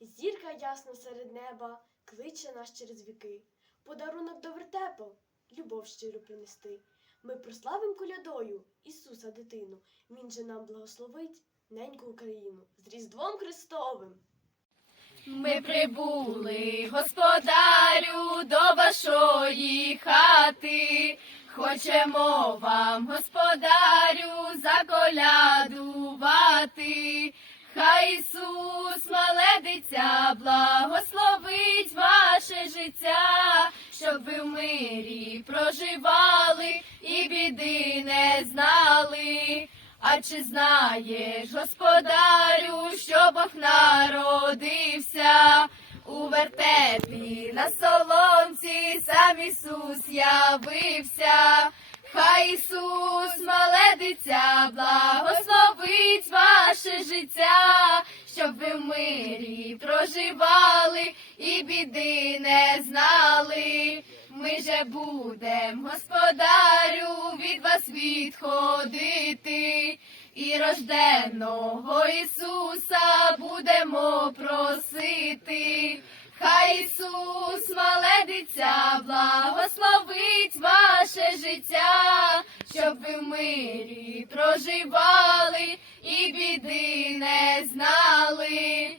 Зірка ясна серед неба, кличе нас через віки. Подарунок до вертепу, любов щиру принести. Ми прославим колядою Ісуса дитину. Він же нам благословить неньку Україну з Різдвом Христовим. Ми прибули, господарю, до вашої хати. Хочемо вам, господарю, заколядувати. Хай Ісус, мале благословить ваше життя, щоб ви в мирі проживали і біди не знали. А чи знаєш, господарю, що Бог народився у вертепі на соломці, сам Ісус явився. Хай Ісус, мале благословить ваше життя, щоб ви в мирі проживали і біди не знали. Ми же будем, господарю, від вас відходити, і рожденого Ісуса будемо просити. Хай Ісус, мале дитя, благословить ваше життя, щоб ви в мирі проживали і біди не знали.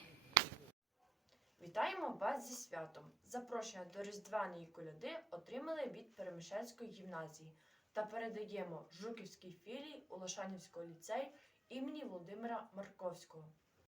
Вітаємо вас зі святом! Запрошення до Різдвяної коляди отримали від Перемишельської гімназії та передаємо Жуківській філії Улашанівського ліцею імені Володимира Марковського.